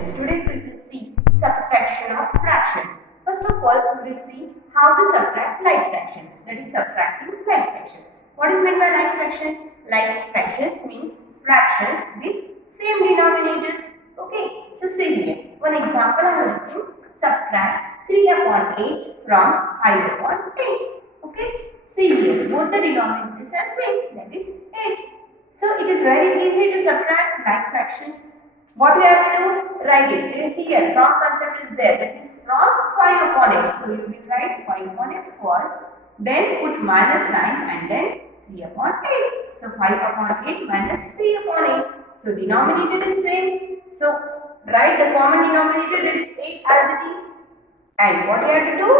fractions. Today we will see subtraction of fractions. First of all, we will see how to subtract like fractions. That is subtracting like fractions. What is meant by like fractions? Like fractions means fractions with same denominators. Okay. So see here. One example I have written. Subtract 3 upon 8 from 5 upon 8. Okay. See here. Both the denominators are same. That is 8. So it is very easy to subtract like fractions. What we have to do? Write it. You see here, from concept is there. That is from 5 upon 8. So you will write 5 upon 8 first. Then put minus sign and then 3 upon 8. So 5 upon 8 minus 3 upon 8. So denominator is same. So write the common denominator, that is 8 as it is. And what you have to do?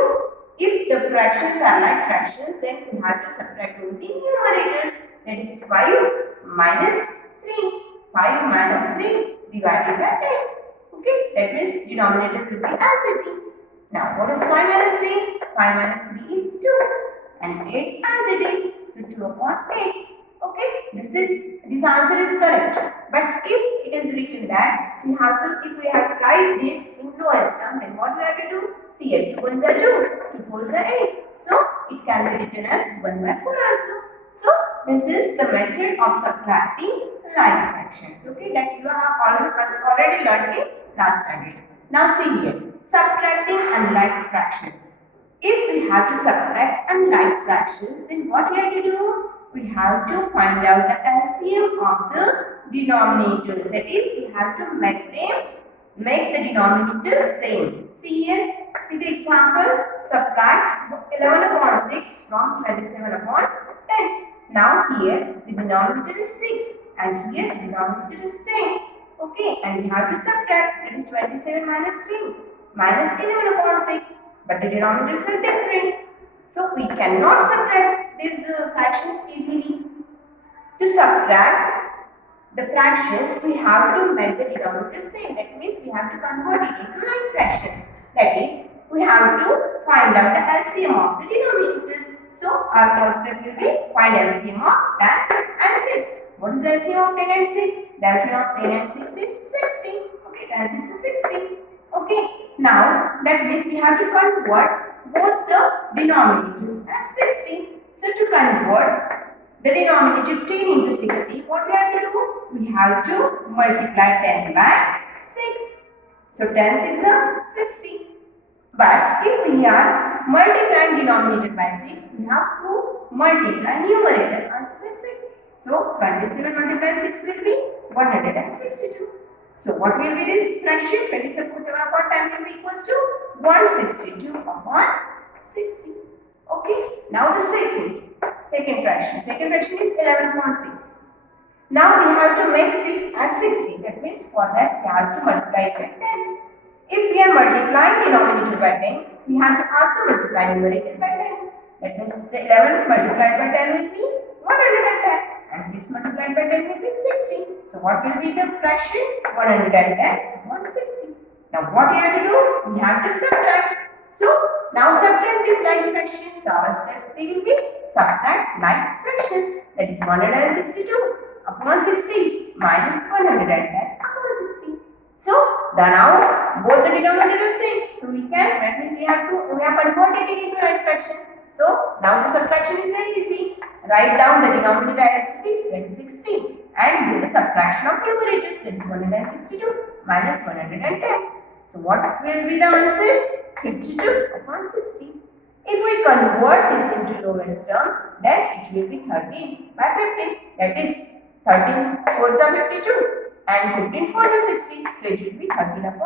If the fractions are like fractions, then you have to subtract only numerators. That is 5 minus 3. 5 minus 3 divided by 8. Okay, that means denominator will be as it is. Now, what is 5 minus 3? 5 minus 3 is 2. And 8 as it is. So, 2 upon 8. Okay, this answer is correct. But if it is written that if we have to write this in lowest term, then what we have to do? See here, 2 ones are 2, 2 fours are 8. So, it can be written as 1 by 4 also. So, this is the method of subtracting like fractions. Okay, that you have already learned in last study. Now, see here, subtracting unlike fractions. If we have to subtract unlike fractions, then what we have to do? We have to find out the LCM of the denominators. That is, we have to make the denominators same. See here, see the example. Subtract 11 upon 6 from 27 upon 10. Now here the denominator is 6 and here the denominator is 10. Okay, and we have to subtract, that is 27 minus 10 minus 11 upon 6. But the denominators are different. So we cannot subtract these fractions easily. To subtract the fractions, we have to make the denominator same. That means we have to convert it into like fractions. That is, we have to find out the LCM of the denominators. So, our first step will be find LCM of 10 and 6. What is the LCM of 10 and 6? The LCM of 10 and 6 is 60. Okay, 10 and 6 is 60. Okay, now that means we have to convert both the denominators as 60. So, to convert the denominator 10 into 60, what we have to do? We have to multiply 10 by 6. So, 10 6 are 60. But if we are multiplying denominator by 6, we have to multiply numerator also by 6. So, 27 multiplied 6 will be 162. So, what will be this fraction? 27 upon 10 will be equals to 162 upon 60. Okay. Now, the second fraction. Second fraction is 11 upon 6. Now, we have to make 6 as 60. That means, for that, we have to multiply it by 10. If we are multiplying denominator by 10, we have to also multiply numerator by 10. That means 11 multiplied by 10 will be 110 and 6 multiplied by 10 will be 60. So what will be the fraction? 110 upon 60. Now what we have to do? We have to subtract. So now subtract these like fractions. So our step 3 will be subtract like fractions. That is 162 upon 60 minus 110 upon 60. So now both the denominators are same. So we have converted it into like fraction. So now the subtraction is very easy. Write down the denominator as it is, that is 16, and do the subtraction of numerators, that is 162 minus 110. So what will be the answer? 52 upon 60. If we convert this into lowest term, then it will be 13 by 15. That is 13 4s are 52 and 15 4s are 60. So it will be 13 upon